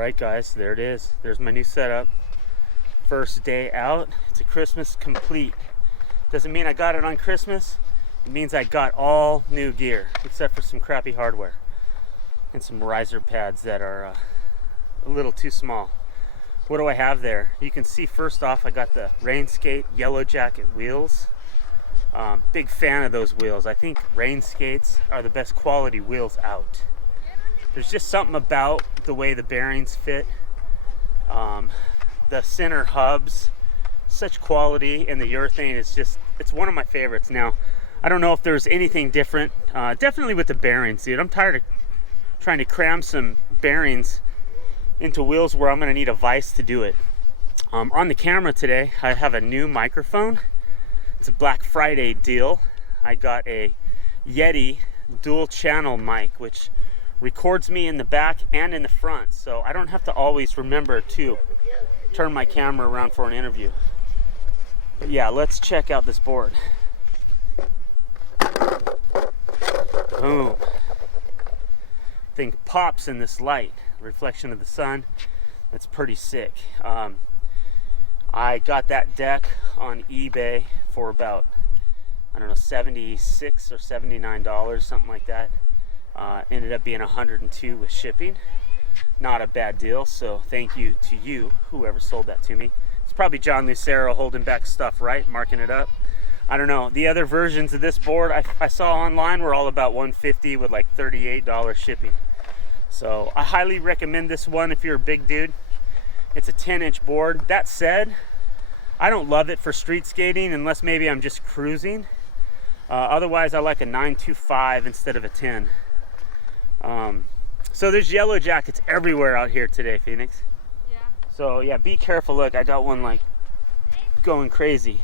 Alright guys, there it is. There's my new setup. First day out. It's a Christmas complete. Doesn't mean I got it on Christmas. It means I got all new gear, except for some crappy hardware. And some riser pads that are a little too small. What do I have there? You can see first off I got the Rain Skate Yellow Jacket wheels. Big fan of those wheels. I think Rain Skates are the best quality wheels out. There's just something about the way the bearings fit. The center hubs, such quality, and the urethane is just, it's one of my favorites. Now, I don't know if there's anything different. Definitely with the bearings, dude. I'm tired of trying to cram some bearings into wheels where I'm gonna need a vise to do it. On the camera today, I have a new microphone. It's a Black Friday deal. I got a Yeti dual channel mic, which records me in the back and in the front, so I don't have to always remember to turn my camera around for an interview. But yeah, let's check out this board. Boom. Thing pops in this light, reflection of the sun. That's pretty sick. I got that deck on eBay for about, I don't know, $76 or $79, something like that. Ended up being $102 with shipping. Not a bad deal, so thank you to you, whoever sold that to me. It's probably John Lucero holding back stuff, right? Marking it up. I don't know. The other versions of this board I saw online were all about $150 with like $38 shipping. So I highly recommend this one if you're a big dude. It's a 10-inch board. That said, I don't love it for street skating unless maybe I'm just cruising. Otherwise, I like a 925 instead of a 10. So there's yellow jackets everywhere out here today, Phoenix. Yeah. So yeah, be careful. Look, I got one like going crazy.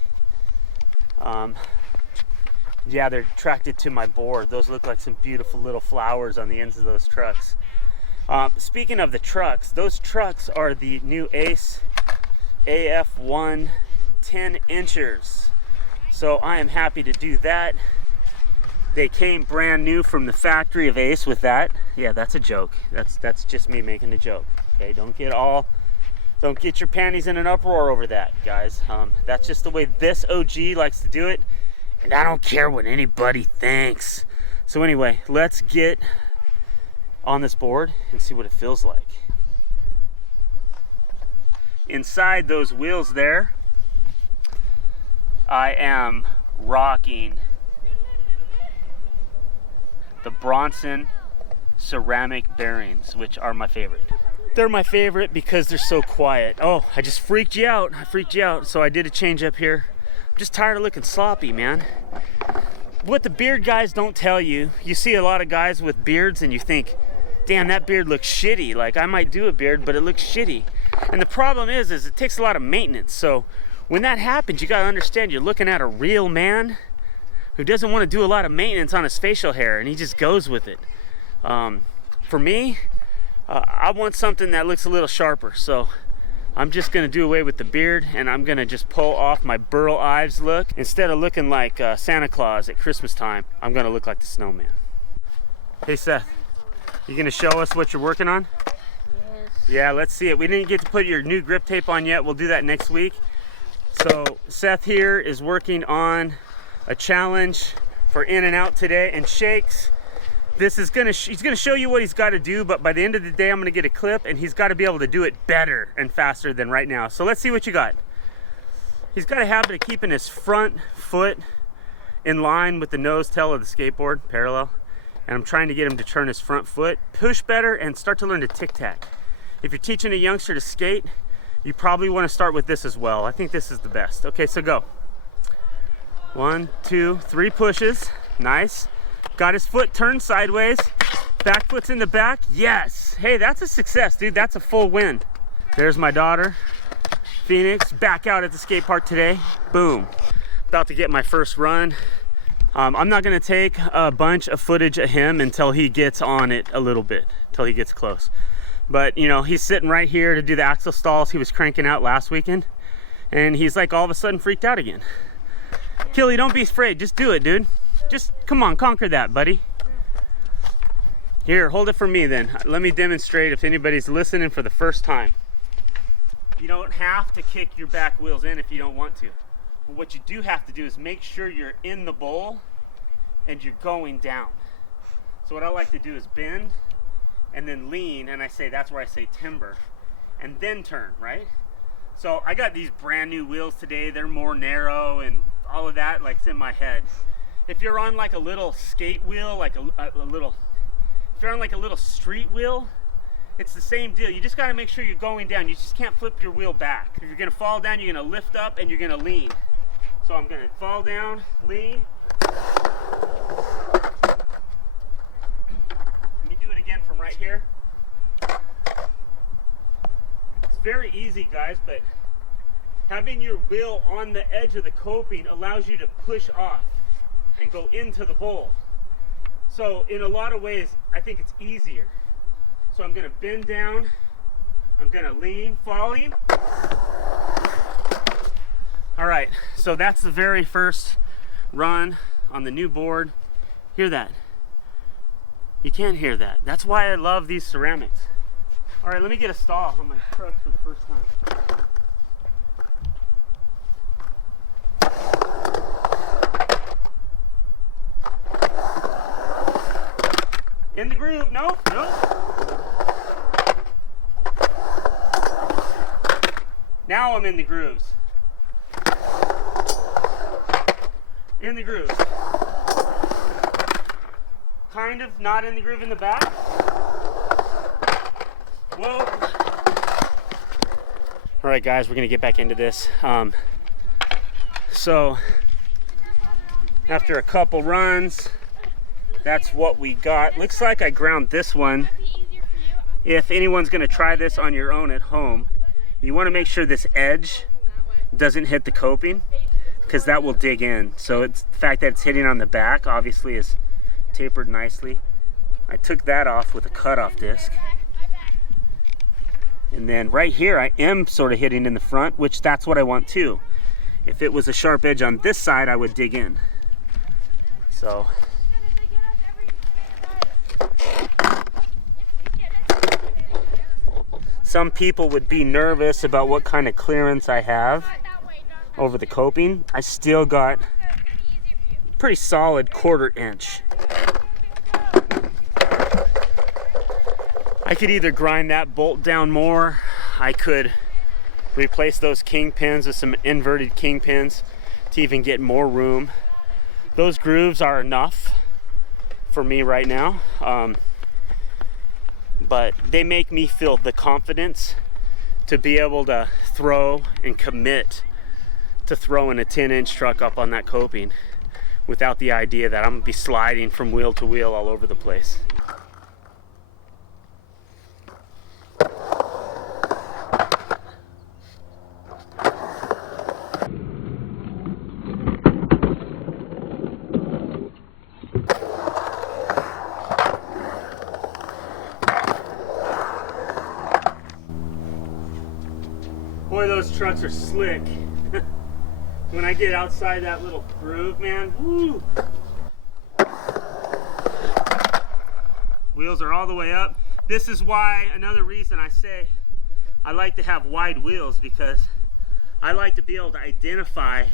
Yeah, they're attracted to my board. Those look like some beautiful little flowers on the ends of those trucks. Speaking of the trucks, those trucks are the new Ace AF1 10-inchers. So I am happy to do that. They came brand new from the factory of Ace with that. Yeah, that's a joke. That's just me making a joke. Okay, don't get your panties in an uproar over that, guys. That's just the way this OG likes to do it, and I don't care what anybody thinks. So anyway, let's get on this board and see what it feels like. Inside those wheels there, I am rocking the Bronson ceramic bearings, which are my favorite. They're my favorite because they're so quiet. Oh, I just freaked you out. I freaked you out, so I did a change up here. I'm just tired of looking sloppy, man. What the beard guys don't tell you, you see a lot of guys with beards and you think, damn, that beard looks shitty. Like, I might do a beard, but it looks shitty. And the problem is it takes a lot of maintenance. So when that happens, you gotta understand you're looking at a real man who doesn't want to do a lot of maintenance on his facial hair, and he just goes with it. For me, I want something that looks a little sharper, so I'm just gonna do away with the beard, and I'm gonna just pull off my Burl Ives look. Instead of looking like Santa Claus at Christmas time, I'm gonna look like the snowman. Hey Seth, you gonna show us what you're working on? Yes. Yeah, let's see it. We didn't get to put your new grip tape on yet. We'll do that next week. So Seth here is working on a challenge for in and out today and shakes. This is he's gonna show you what he's got to do, but by the end of the day I'm gonna get a clip and he's got to be able to do it better and faster than right now. So let's see what you got. He's got a habit of keeping his front foot in line with the nose tail of the skateboard, parallel, and I'm trying to get him to turn his front foot, push better, and start to learn to tic-tac. If you're teaching a youngster to skate, you probably want to start with this as well. I think this is the best. Okay, so go. 1, 2, 3 pushes. Nice. Got his foot turned sideways. Back foot's in the back. Yes. Hey, that's a success, dude. That's a full win. There's my daughter, Phoenix, back out at the skate park today. Boom. About to get my first run. I'm not going to take a bunch of footage of him until he gets on it a little bit, until he gets close. But, you know, he's sitting right here to do the axle stalls he was cranking out last weekend. And he's like all of a sudden freaked out again. Killy, don't be afraid. Just do it, dude. Just, come on, conquer that, buddy. Here, hold it for me then. Let me demonstrate if anybody's listening for the first time. You don't have to kick your back wheels in if you don't want to. But what you do have to do is make sure you're in the bowl and you're going down. So what I like to do is bend and then lean, and that's where I say timber, and then turn, right? So I got these brand new wheels today. They're more narrow and all of that, like it's in my head. If you're on like a little skate wheel, like if you're on like a little street wheel, it's the same deal. You just got to make sure you're going down. You just can't flip your wheel back. If you're going to fall down, you're going to lift up and you're going to lean. So I'm going to fall down, lean. Let me do it again from right here. It's very easy, guys, but having your wheel on the edge of the coping allows you to push off and go into the bowl. So in a lot of ways, I think it's easier. So I'm going to bend down, I'm going to lean, falling. All right, so that's the very first run on the new board. Hear that? You can't hear that. That's why I love these ceramics. All right, let me get a stall on my truck for the first time. In the groove, no. Now I'm in the grooves. In the grooves. Kind of not in the groove in the back. Whoa. All right, guys, we're gonna get back into this. So after a couple runs, that's what we got. Looks like I ground this one. If anyone's gonna try this on your own at home, you wanna make sure this edge doesn't hit the coping, because that will dig in. So it's the fact that it's hitting on the back obviously is tapered nicely. I took that off with a cutoff disc. And then right here I am sort of hitting in the front, which that's what I want too. If it was a sharp edge on this side, I would dig in. So some people would be nervous about what kind of clearance I have over the coping. I still got pretty solid 1/4 inch. I could either grind that bolt down more, I could replace those king pins with some inverted king pins to even get more room. Those grooves are enough for me right now. But they make me feel the confidence to be able to throw and commit to throwing a 10-inch truck up on that coping without the idea that I'm gonna be sliding from wheel to wheel all over the place. Boy, those trucks are slick. When I get outside that little groove, man, woo! Wheels are all the way up. This is why, another reason I say I like to have wide wheels, because I like to be able to identify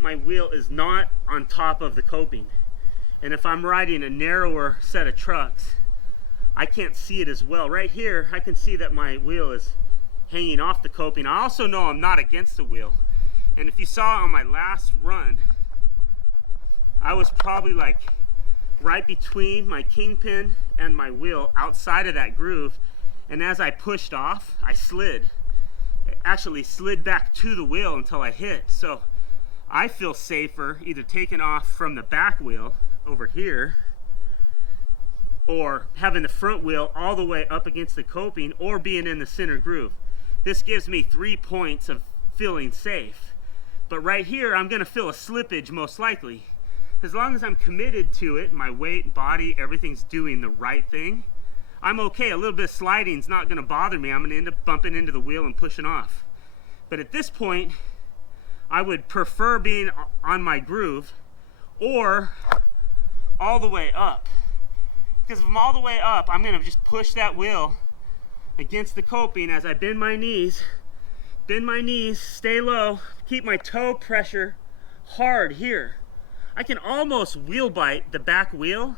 my wheel is not on top of the coping. And if I'm riding a narrower set of trucks, I can't see it as well. Right here, I can see that my wheel is hanging off the coping. I also know I'm not against the wheel. And if you saw on my last run, I was probably like right between my kingpin and my wheel outside of that groove. And as I pushed off, I slid. It actually slid back to the wheel until I hit. So I feel safer either taking off from the back wheel over here, or having the front wheel all the way up against the coping, or being in the center groove. This gives me 3 points of feeling safe. But right here, I'm gonna feel a slippage most likely. As long as I'm committed to it, my weight, body, everything's doing the right thing, I'm okay. A little bit of sliding's not gonna bother me. I'm gonna end up bumping into the wheel and pushing off. But at this point, I would prefer being on my groove or all the way up. Because if I'm all the way up, I'm gonna just push that wheel against the coping as I bend my knees, stay low, keep my toe pressure hard here. I can almost wheel bite the back wheel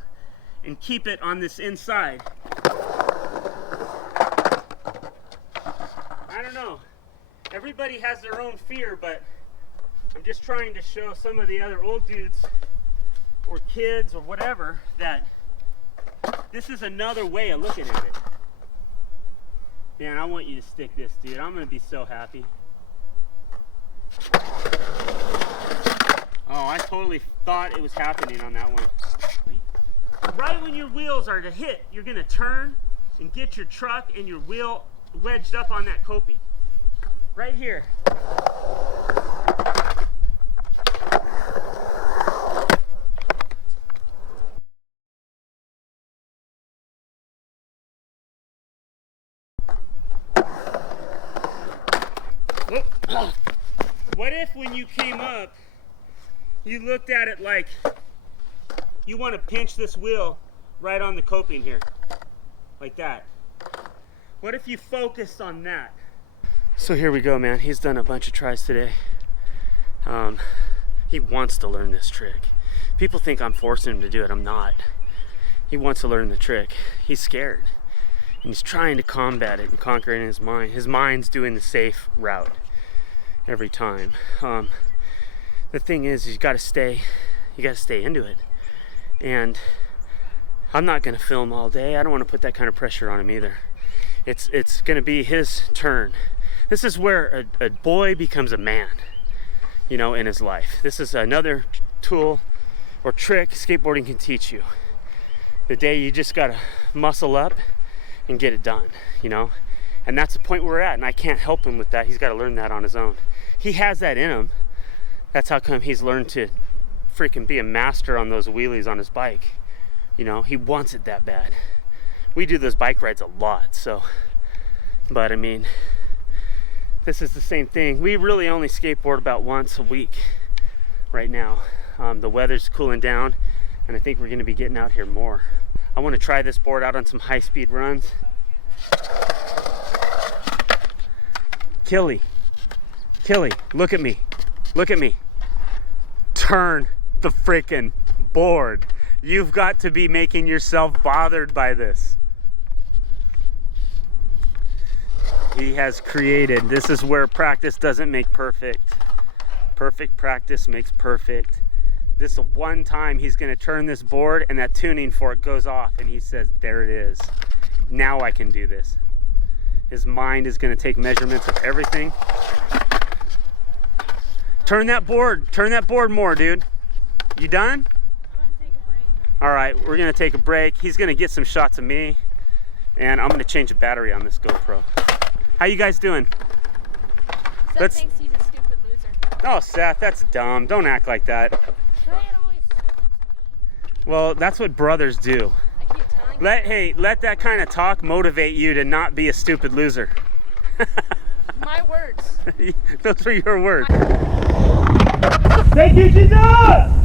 and keep it on this inside. I don't know. Everybody has their own fear, but I'm just trying to show some of the other old dudes or kids or whatever that this is another way of looking at it. Man, I want you to stick this, dude. I'm gonna be so happy. Oh, I totally thought it was happening on that one. Right when your wheels are to hit, you're gonna turn and get your truck and your wheel wedged up on that coping. Right here. What if when you came up, you looked at it like you want to pinch this wheel right on the coping here, like that? What if you focused on that? So here we go, man. He's done a bunch of tries today. He wants to learn this trick. People think I'm forcing him to do it. I'm not. He wants to learn the trick. He's scared. And he's trying to combat it and conquer it in his mind. His mind's doing the safe route every time. The thing is, you gotta stay into it. And I'm not gonna film all day. I don't wanna put that kind of pressure on him either. It's gonna be his turn. This is where a boy becomes a man, you know, in his life. This is another tool or trick skateboarding can teach you. The day you just gotta muscle up and get it done, you know? And that's the point we're at, and I can't help him with that. He's gotta learn that on his own. He has that in him. That's how come he's learned to freaking be a master on those wheelies on his bike. You know, he wants it that bad. We do those bike rides a lot, so, but I mean, this is the same thing. We really only skateboard about once a week right now. The weather's cooling down, and I think we're gonna be getting out here more. I wanna try this board out on some high-speed runs. Killy, look at me. Look at me. Turn the freaking board. You've got to be making yourself bothered by this. He has created, this is where practice doesn't make perfect. Perfect practice makes perfect. This one time he's gonna turn this board and that tuning fork goes off and he says, there it is. Now I can do this. His mind is gonna take measurements of everything. Turn that board more, dude. You done? I'm gonna take a break. All right, we're gonna take a break. He's gonna get some shots of me, and I'm gonna change the battery on this GoPro. How you guys doing? Seth thinks he's a stupid loser. Oh, Seth, that's dumb. Don't act like that. Trey always says it to me. Well, that's what brothers do. I keep telling you. Let that kind of talk motivate you to not be a stupid loser. My words. Those were your words. Thank you, Jesus!